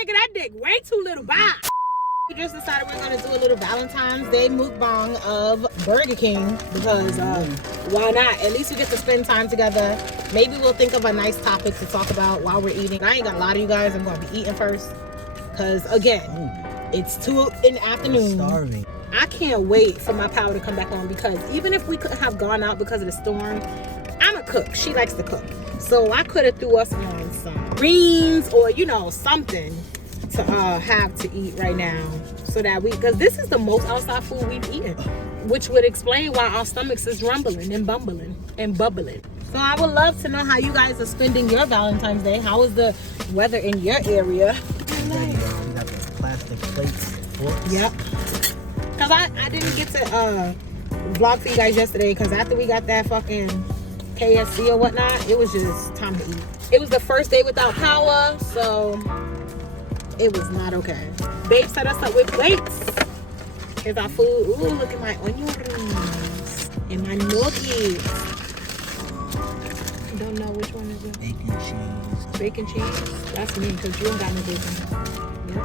nigga, that dick way too little. Bye. We just decided we're gonna do a little Valentine's Day mukbang of Burger King because why not? At least we get to spend time together. Maybe we'll think of a nice topic to talk about while we're eating. I ain't gonna lie to you guys, I'm gonna be eating first because again, it's 2 in the afternoon. I'm starving. I can't wait for my power to come back on because even if we couldn't have gone out because of the storm, I'm a cook. She likes to cook. So I could have threw us on some greens or, you know, something to have to eat right now so that because this is the most outside food we've eaten, which would explain why our stomachs is rumbling and bumbling and bubbling. So I would love to know how you guys are spending your Valentine's Day. How is the weather in your area? We got the plastic plates, forks. Yep. Because I didn't get to vlog for you guys yesterday because after we got that fucking KFC or whatnot, it was just time to eat. It was the first day without power, so it was not okay. Babe set us up with plates. Here's our food. Ooh, look at my onion rings and my nuggets. I don't know which one is it. Bacon cheese. Bacon cheese? That's me because you ain't got no bacon. Yep.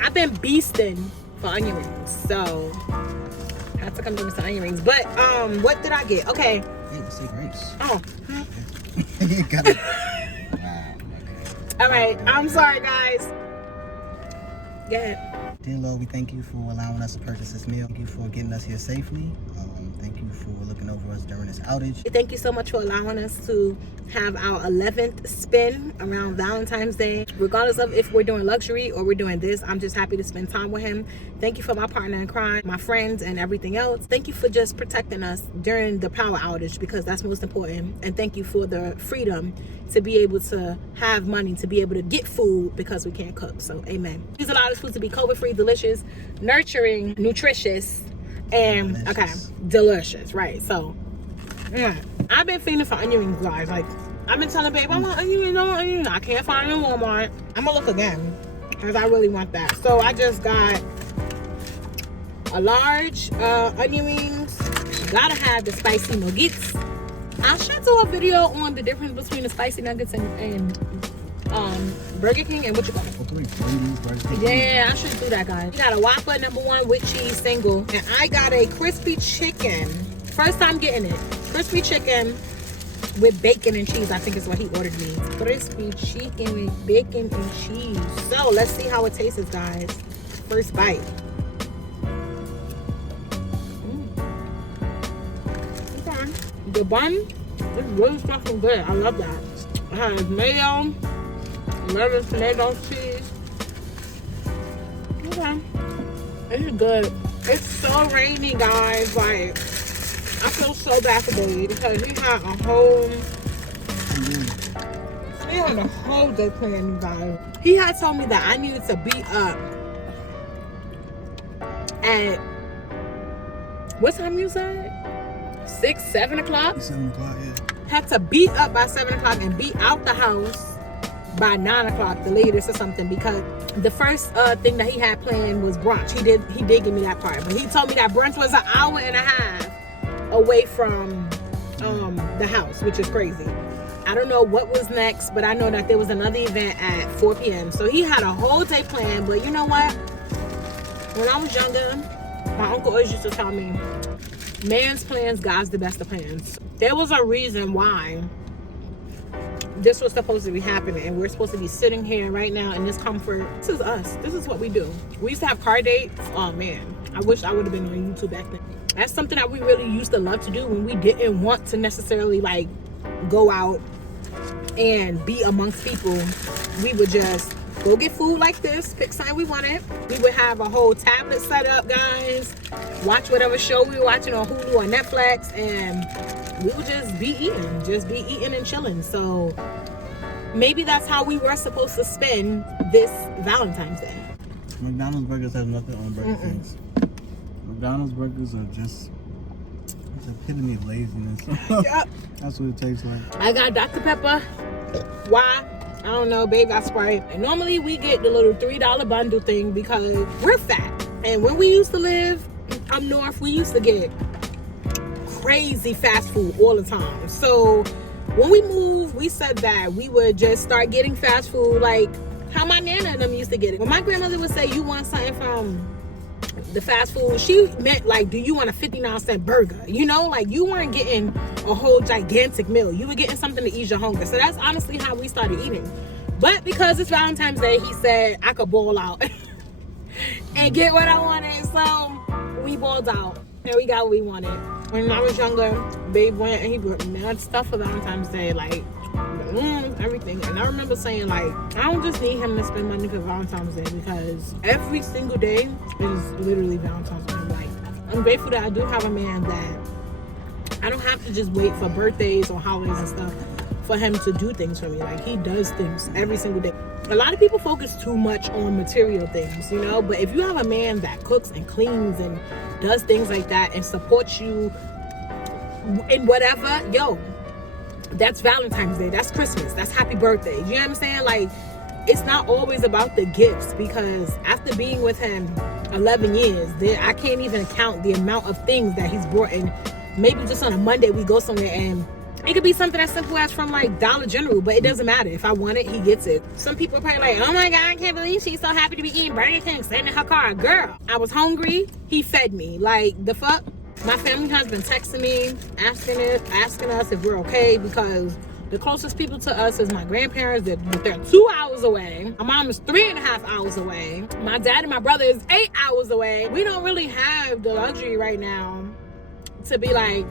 I've been beasting for onion rings, so I have to come give me some onion rings. But what did I get? Okay. Hey, say grace. Oh. You got it. Wow. Okay. All right. I'm sorry, guys. Go ahead. Dear Lord, we thank you for allowing us to purchase this meal. Thank you for getting us here safely. Thank you for looking over us during this outage. Thank you so much for allowing us to have our 11th spin around Valentine's Day. Regardless of if we're doing luxury or we're doing this, I'm just happy to spend time with him. Thank you for my partner in crime, my friends, and everything else. Thank you for just protecting us during the power outage because that's most important. And thank you for the freedom to be able to have money, to be able to get food because we can't cook. So amen. Please allow this food to be COVID-free, delicious, nurturing, nutritious, and delicious. Okay, delicious, right? So I've been feeling for onion rings, guys. Like I've been telling babe I want onion rings, I want onion rings. I can't find them in Walmart. I'm gonna look again because I really want that. So I just got a large onion rings. Gotta have the spicy nuggets. I should do a video on the difference between the spicy nuggets and Burger King and what you call it. Yeah, I should do that, guys. We got a Whopper #1 with cheese single, and I got a crispy chicken. First time getting it. Crispy chicken with bacon and cheese. I think is what he ordered me. Crispy chicken with bacon and cheese. So let's see how it tastes, guys. First bite. Okay. The bun is really fucking good. I love that. It has mayo, lettuce, tomatoes, cheese. Okay. It's good. It's so rainy, guys. Like, I feel so bad for Billy because he had a whole day plan, you guys. He had told me that I needed to be up at what time you said? 6, 7 o'clock? 7 o'clock, yeah. Had to be up by 7 o'clock and be out the house by 9 o'clock, the latest or something, because the first thing that he had planned was brunch. He did give me that part, but he told me that brunch was an hour and a half away from the house, which is crazy. I don't know what was next, but I know that there was another event at 4 p.m. So he had a whole day planned, but you know what? When I was younger, my uncle always used to tell me, man's plans, God's the best of plans. There was a reason why this was supposed to be happening, and we're supposed to be sitting here right now in this comfort. This is us. This is what we do. We used to have car dates. Oh man, I wish I would have been on YouTube back then. That's something that we really used to love to do when we didn't want to necessarily like go out and be amongst people. We would just go get food like this, pick something we wanted. We would have a whole tablet set up, guys, watch whatever show we were watching on Hulu or Netflix, and we would just be eating and chilling. So maybe that's how we were supposed to spend this Valentine's Day. McDonald's burgers have nothing on Burger King's. McDonald's burgers are just the epitome of laziness. Yep. That's what it tastes like. I got Dr. Pepper. Why? I don't know. Babe got Sprite. And normally we get the little $3 bundle thing because we're fat. And when we used to live up north, we used to get crazy fast food all the time. So when we moved, we said that we would just start getting fast food like how my nana and them used to get it. When my grandmother would say, you want something from the fast food, she meant like, do you want a 59-cent burger? You know, like you weren't getting a whole gigantic meal. You were getting something to ease your hunger. So that's honestly how we started eating. But because it's Valentine's Day, he said I could ball out and get what I wanted. So we balled out and we got what we wanted. When I was younger, Babe went and he bought mad stuff for Valentine's Day, like balloons, everything. And I remember saying, like, I don't just need him to spend money for Valentine's Day, because every single day is literally Valentine's Day. Like, I'm grateful that I do have a man that I don't have to just wait for birthdays or holidays and stuff for him to do things for me. Like, he does things every single day. A lot of people focus too much on material things, you know, but if you have a man that cooks and cleans and does things like that and supports you in whatever, yo, that's Valentine's Day, that's Christmas, that's happy birthday. You know what I'm saying? Like, it's not always about the gifts, because after being with him 11 years, I can't even count the amount of things that he's brought in. Maybe just on a Monday we go somewhere and it could be something as simple as from like Dollar General, but it doesn't matter. If I want it, he gets it. Some people are probably like, oh my God, I can't believe she's so happy to be eating Burger King, sitting in her car. Girl, I was hungry. He fed me. Like, the fuck? My family has been texting me, asking us if we're okay, because the closest people to us is my grandparents. They're 2 hours away. My mom is 3.5 hours away. My dad and my brother is 8 hours away. We don't really have the luxury right now to be like,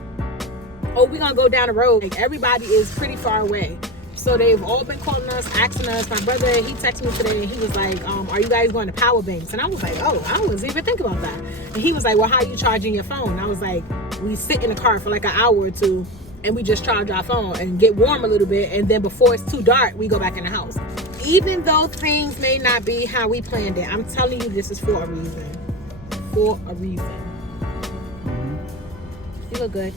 oh, we're gonna go down the road. Like, everybody is pretty far away. So they've all been calling us, asking us. My brother, he texted me today and he was like, are you guys going to power banks? And I was like, oh, I wasn't even thinking about that. And he was like, well, how are you charging your phone? And I was like, we sit in the car for like an hour or two and we just charge our phone and get warm a little bit. And then before it's too dark, we go back in the house. Even though things may not be how we planned it, I'm telling you, this is for a reason. For a reason. You look good.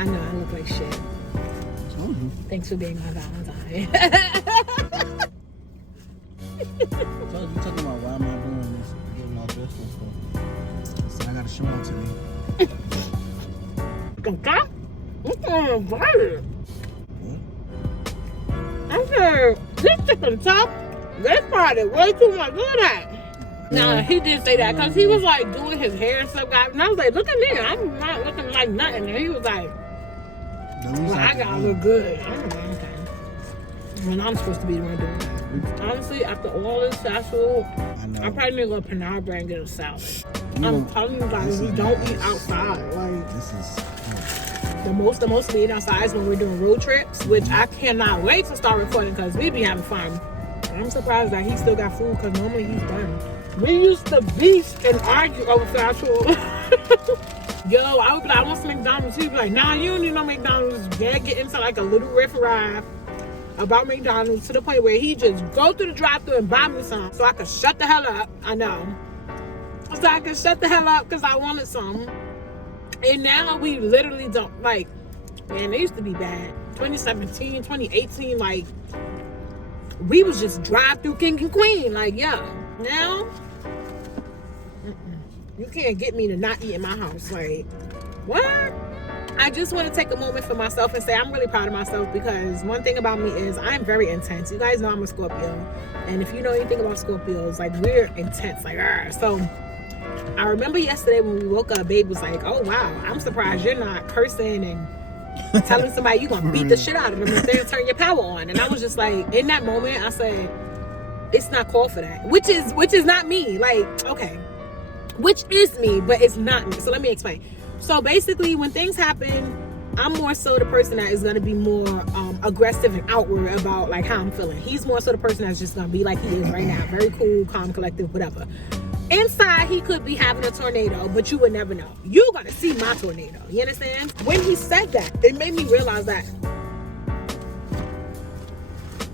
I know I look like shit. Thanks for being my Valentine. So you talking about why am I doing this? Getting all dressed and stuff. So I gotta show them to me. Okay. I'm invited. I said, this chicken top, they started way too much. Look at that. No, he did say that because he was like doing his hair and stuff, guys. And I was like, look at me, I'm not looking like nothing. And he was like, well, I gotta look good. I was like, okay. When I'm supposed to be the one doing that. Honestly, after all this fast food, I probably need to go to Panera Bread and get a salad. I'm telling you guys, we don't eat outside. Like, this is the most we eat outside is when we're doing road trips, which I cannot wait to start recording because we be having fun. I'm surprised that he still got food because normally he's done. We used to beef and argue over fast food. Yo, I would be like, I want some McDonald's. He'd be like, nah, you don't need no McDonald's. Dad get into like a little riff-raff about McDonald's to the point where he just go through the drive-thru and buy me some so I could shut the hell up. I know. So I could shut the hell up because I wanted some. And now we literally don't, like, man, they used to be bad. 2017, 2018, like, we was just drive-through king and queen. Like, yeah, now, you can't get me to not eat in my house. Like, what? I just want to take a moment for myself and say I'm really proud of myself, because one thing about me is I'm very intense. You guys know I'm a Scorpio. And if you know anything about Scorpios, like, we're intense. Like, so I remember yesterday when we woke up, Babe was like, oh, wow, I'm surprised you're not cursing and telling somebody you're going to beat the shit out of them if they turn your power on. And I was just like, in that moment, I said, it's not called for that. Which is not me. Like, okay. Which is me, but it's not me. So let me explain. So basically, when things happen, I'm more so the person that is going to be more aggressive and outward about like how I'm feeling. He's more so the person that's just going to be like he is right now. Very cool, calm, collective, whatever. Inside, he could be having a tornado, but you would never know. You're going to see my tornado. You understand? When he said that, it made me realize that.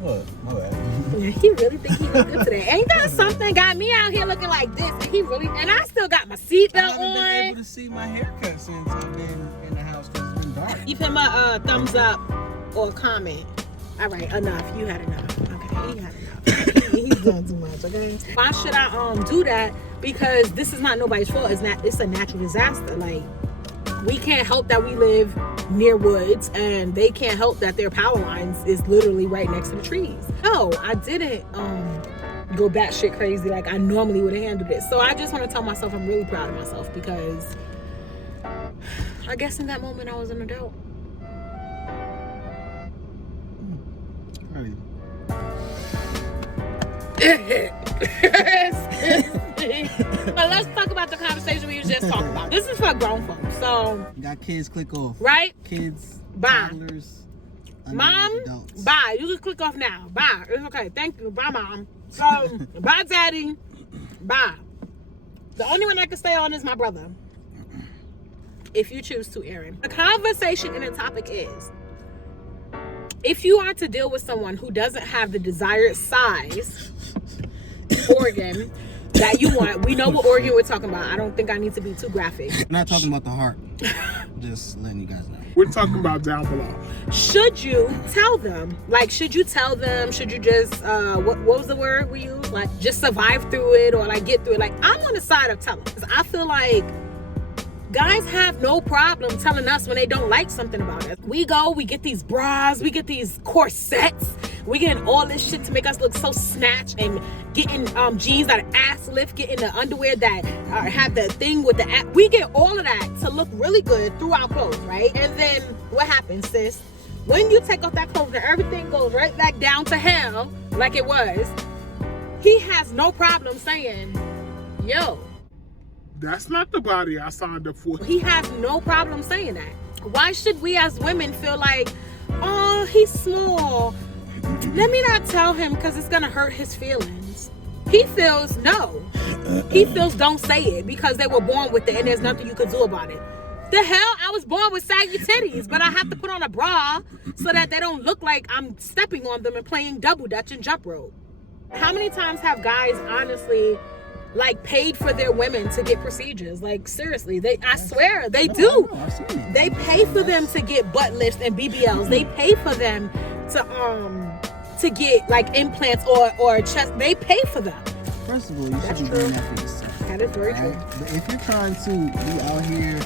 What? My bad. Yeah, he really think he look good today. Ain't that something? Got me out here looking like this. And he really, and I still got my seatbelt on. I haven't been able to see my haircut since I've been in the house because it's been dark. Give him a thumbs up or a comment. All right, enough. You had enough. Okay, he had enough. He's doing too much, okay? Why should I do that? Because this is not nobody's fault. It's a natural disaster. Like, we can't help that we live near woods, and they can't help that their power lines is literally right next to the trees. No, I didn't go batshit crazy like I normally would have handled it. So I just want to tell myself I'm really proud of myself, because I guess in that moment I was an adult. But let's talk about the conversation we was just talking about. This is for grown folks. So you got kids, click off. Right? Kids, bye. toddlers, Mom, adults. Bye. You can click off now. Bye. It's okay. Thank you. Bye, Mom. So bye, Daddy. Bye. The only one that can stay on is my brother, if you choose to, Aaron. The conversation and the topic is, if you are to deal with someone who doesn't have the desired size organ that you want, we know what organ we're talking about. I don't think I need to be too graphic. I'm not talking about the heart. Just letting you guys know. We're talking about down below. Should you tell them? Like, should you tell them? Should you just, what was the word we used? Like, just survive through it, or like get through it? Like, I'm on the side of telling. Because I feel like guys have no problem telling us when they don't like something about us. We go, we get these bras, we get these corsets, we getting all this shit to make us look so snatched, and getting jeans that are ass lift, getting the underwear that have the thing with the ass. We get all of that to look really good through our clothes, right? And then what happens, sis? When you take off that clothes and everything goes right back down to hell like it was, he has no problem saying, yo, that's not the body I signed up for. he has no problem saying that. Why should we as women feel like, oh, he's small, let me not tell him because it's gonna hurt his feelings? He feels no. He feels don't say it because they were born with it and there's nothing you could do about it. The hell, I was born with saggy titties, but I have to put on a bra so that they don't look like I'm stepping on them and playing double dutch and jump rope. How many times have guys honestly like paid for their women to get procedures? Like, seriously, I swear they do. They pay for them to get butt lifts and BBLs. They pay for them to get like implants or chest. They pay for them. First of all, you should be doing that for yourself. That is very true. But if you're trying to be out here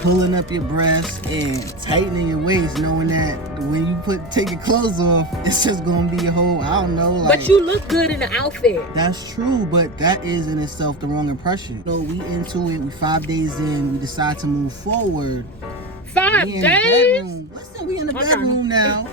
pulling up your breasts and tightening your waist, knowing that when you take your clothes off, it's just gonna be a whole, I don't know, like, but you look good in the outfit. That's true, but that is in itself the wrong impression. So we into it, we 5 days in, we decide to move forward. 5 days? Listen, we in the bedroom now.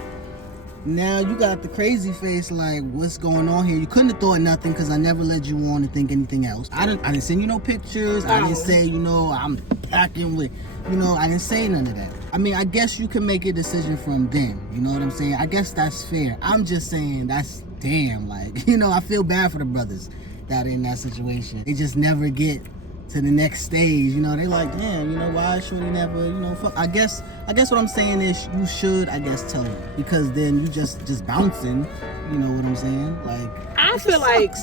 Now you got the crazy face, like, what's going on here? You couldn't have thought nothing because I never led you on to think anything else. I didn't send you no pictures. I didn't say, I'm packing with, I didn't say none of that. I mean, I guess you can make a decision from then. You know what I'm saying? I guess that's fair. I'm just saying that's damn, like, I feel bad for the brothers that are in that situation. They just never get to the next stage. They like, damn, why should he never, fuck. I guess what I'm saying is you should, I guess, tell him, because then you just bouncing, you know what I'm saying? Like, I feel like,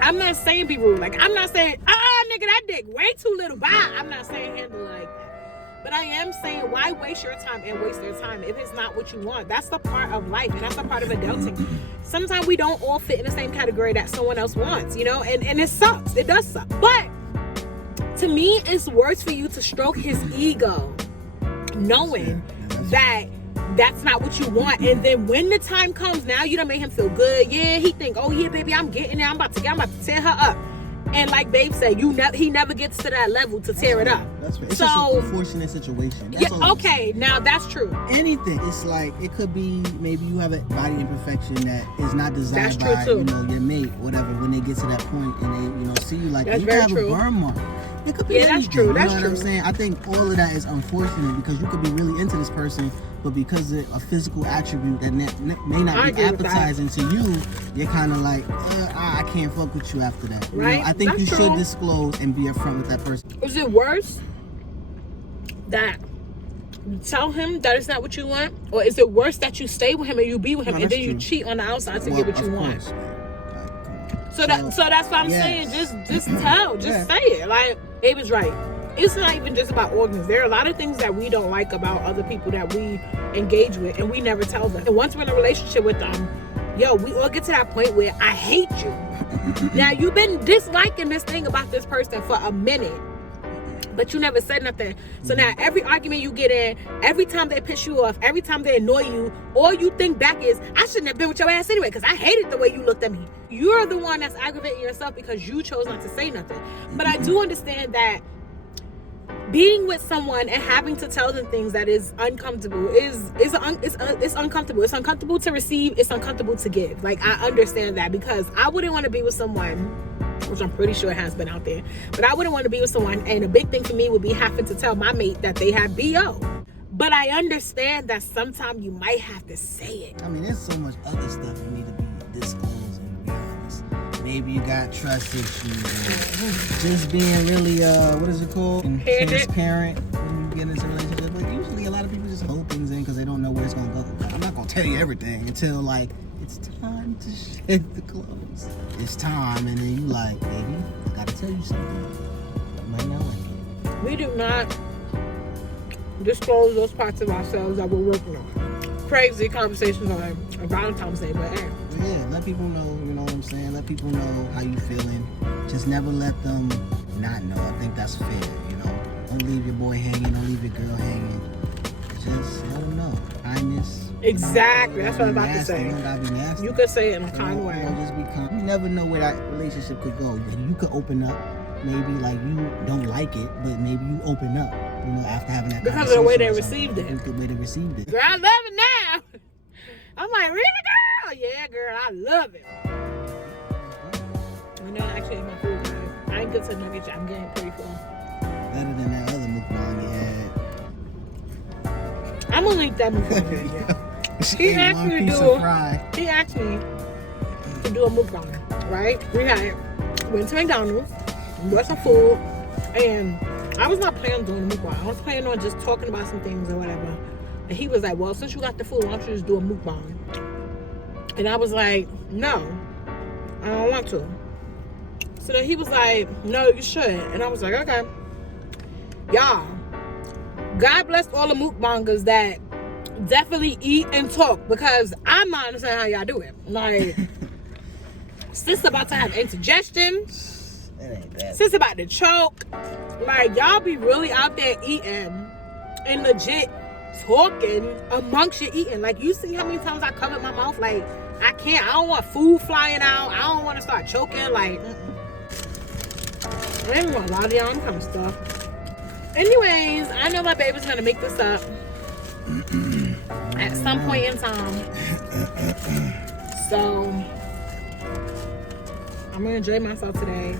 I'm not saying be rude. Like, I'm not saying, nigga, that dick way too little. Bye. I'm not saying handle like that. But I am saying, why waste your time and waste their time if it's not what you want? That's the part of life, and that's the part of adulting. Sometimes we don't all fit in the same category that someone else wants, and it sucks. It does suck. But to me, it's worse for you to stroke his ego, knowing that that's not what you want. And then when the time comes, now you done made him feel good. Yeah, he think, oh yeah, baby, I'm getting there. I'm about to tear her up. And like Babe said, he never gets to that level to tear it up. That's right. It's just an unfortunate situation. That's yeah, okay, now that's true. Anything. It's like, it could be, maybe you have a body imperfection that is not desired by, your mate, whatever, when they get to that point and they, see you like, that's you very have true. A burn mark. It could be anything, that's true. That's you know true. What I'm saying? I think all of that is unfortunate because you could be really into this person, but because of a physical attribute that may not be appetizing to you, you're kind of like, I can't fuck with you after that. Right? I think that's you true. should disclose and be upfront with that person. Is it worse that you tell him that it's not what you want, or is it worse that you stay with him and you be with him and then you cheat on the outside to get what you want? So that's what I'm saying. Just tell, say it. Like Abe is right. It's not even just about organs. There are a lot of things that we don't like about other people that we engage with, and we never tell them. And once we're in a relationship with them, we all get to that point where I hate you. Now you've been disliking this thing about this person for a minute, but you never said nothing. So now every argument you get in, every time they piss you off, every time they annoy you, all you think back is, I shouldn't have been with your ass anyway because I hated the way you looked at me. You're the one that's aggravating yourself because you chose not to say nothing. But I do understand that being with someone and having to tell them things that is uncomfortable is uncomfortable. It's uncomfortable to receive. It's uncomfortable to give. Like, I understand that, because I wouldn't want to be with someone, which I'm pretty sure has been out there, but I wouldn't want to be with someone, and a big thing for me would be having to tell my mate that they have BO. But I understand that sometimes you might have to say it. I mean, there's so much other stuff you need to be disclosing, to be honest. Maybe you got trust issues, or just being really, what is it called? Transparent when you get into a relationship. But usually a lot of people just hold things in because they don't know where it's going to go. I'm not going to tell you everything until, like, it's time to shed the clothes. It's time, and then you like, baby, I got to tell you something. You might not like it. We do not disclose those parts of ourselves that we're working on. Crazy conversations on Valentine's Day, but hey. Yeah, let people know, you know what I'm saying? Let people know how you feeling. Just never let them not know. I think that's fair, you know? Don't leave your boy hanging, don't leave your girl hanging. Just let them know. Kindness. Exactly, that's what I'm about to nasty. say. You don't gotta be nasty. You could say it in a kind way. Just be kind. You never know where that relationship could go. You could open up. Maybe like you don't like it, but maybe you open up, you know, after having that because of the way they received it. The way they received it. Girl, I love it now. I'm like, really, girl? Yeah, girl, I love it. You know, actually, my food, guys. I ain't good to nuggets. I'm getting pretty full. Better than that other mukbang you had. I'm gonna eat that mukbang. He asked me to do a mukbang, right? Went to McDonald's, bought some food, and I was not planning on doing a mukbang. I was planning on just talking about some things or whatever. And he was like, well, since you got the food, why don't you just do a mukbang? And I was like, no, I don't want to. So then he was like, no, you should. And I was like, okay. Y'all, God bless all the mukbangers that definitely eat and talk, because I'm not understanding how y'all do it. Like, sis about to have indigestion. Sis about to choke. Like, y'all be really out there eating and legit talking amongst your eating. Like, you see how many times I covered my mouth? Like, I can't. I don't want food flying out. I don't want to start choking. Like, I ain't gonna lie to y'all. I'm kind of stuff. Anyways, I know my baby's gonna make this up at some point in time. So I'm gonna enjoy myself today.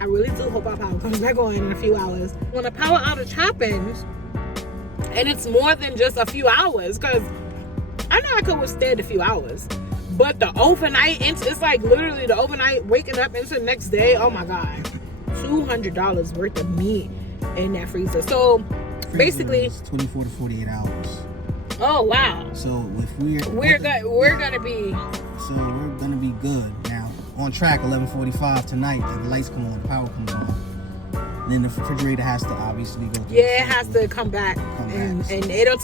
I really do hope our power comes back on in a few hours. When a power outage happens, and it's more than just a few hours, because I know I could withstand a few hours, but the overnight, it's like literally the overnight waking up into the next day, oh my God. $200 worth of meat in that freezer. So basically 24 to 48 hours. Oh wow. So if we're gonna be good now. On track 11:45 tonight. The lights come on, the power comes on. Then the refrigerator has to obviously go through. Yeah, it has to come back. And it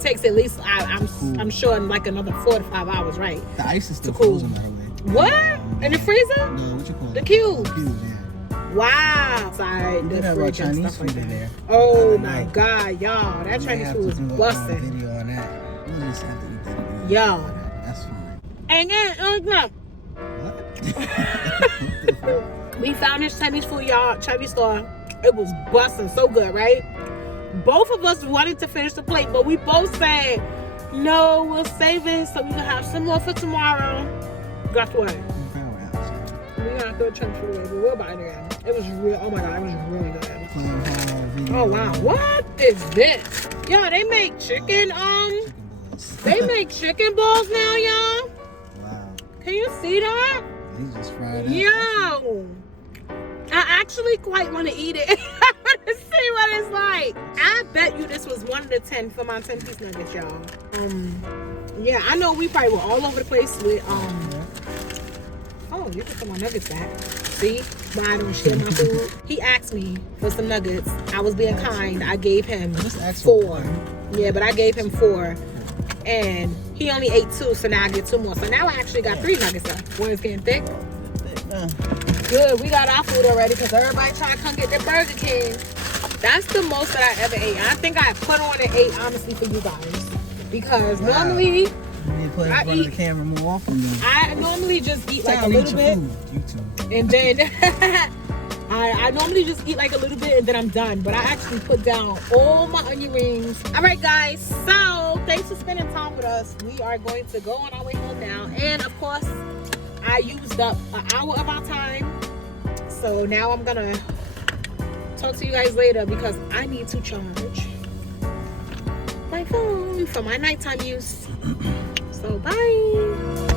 takes at least I'm sure like another 4 to 5 hours, right? The ice is still cool. frozen by the way. What? In the freezer? No, what you call it? The cubes. The cubes, yeah. Wow. Sorry, we the have our Chinese food in there. Oh my God, y'all. That Chinese food was busting. Video on that. We'll just have to eat that video. Y'all. That's fine. And then, no. What? We found this Chinese food, y'all, Chinese store. It was busting so good, right? Both of us wanted to finish the plate, but we both said, no, we'll save it so we can have some more for tomorrow. Guess what? We got to throw Chinese food away, but we'll buy it again. It was real. Oh my God, it was really good. Oh wow, what is this? Yo, they make chicken. They make chicken balls now, y'all. Wow. Can you see that? He just fried up. Yo, I actually quite want to eat it. I want to see what it's like. I bet you this was 1 of the 10 for my 10-piece nuggets, y'all. Yeah, I know we probably were all over the place with Oh, you can put my nuggets back. See? Why I don't share my food. He asked me for some nuggets. I was being kind. I gave him 4. Yeah, but I gave him 4. And he only ate 2, so now I get 2 more. So now I actually got 3 nuggets left. One is getting thick. Good, we got our food already because everybody trying to come get their Burger King. That's the most that I ever ate. I think I put on and ate honestly for you guys because normally you need to put in front of the camera more often. I normally just eat like a Eat little your bit, food. You too. and then I normally just eat like a little bit and then I'm done. But I actually put down all my onion rings. All right, guys. So thanks for spending time with us. We are going to go on our way home now, and of course, I used up an hour of our time. So now I'm gonna talk to you guys later because I need to charge my phone for my nighttime use. So bye.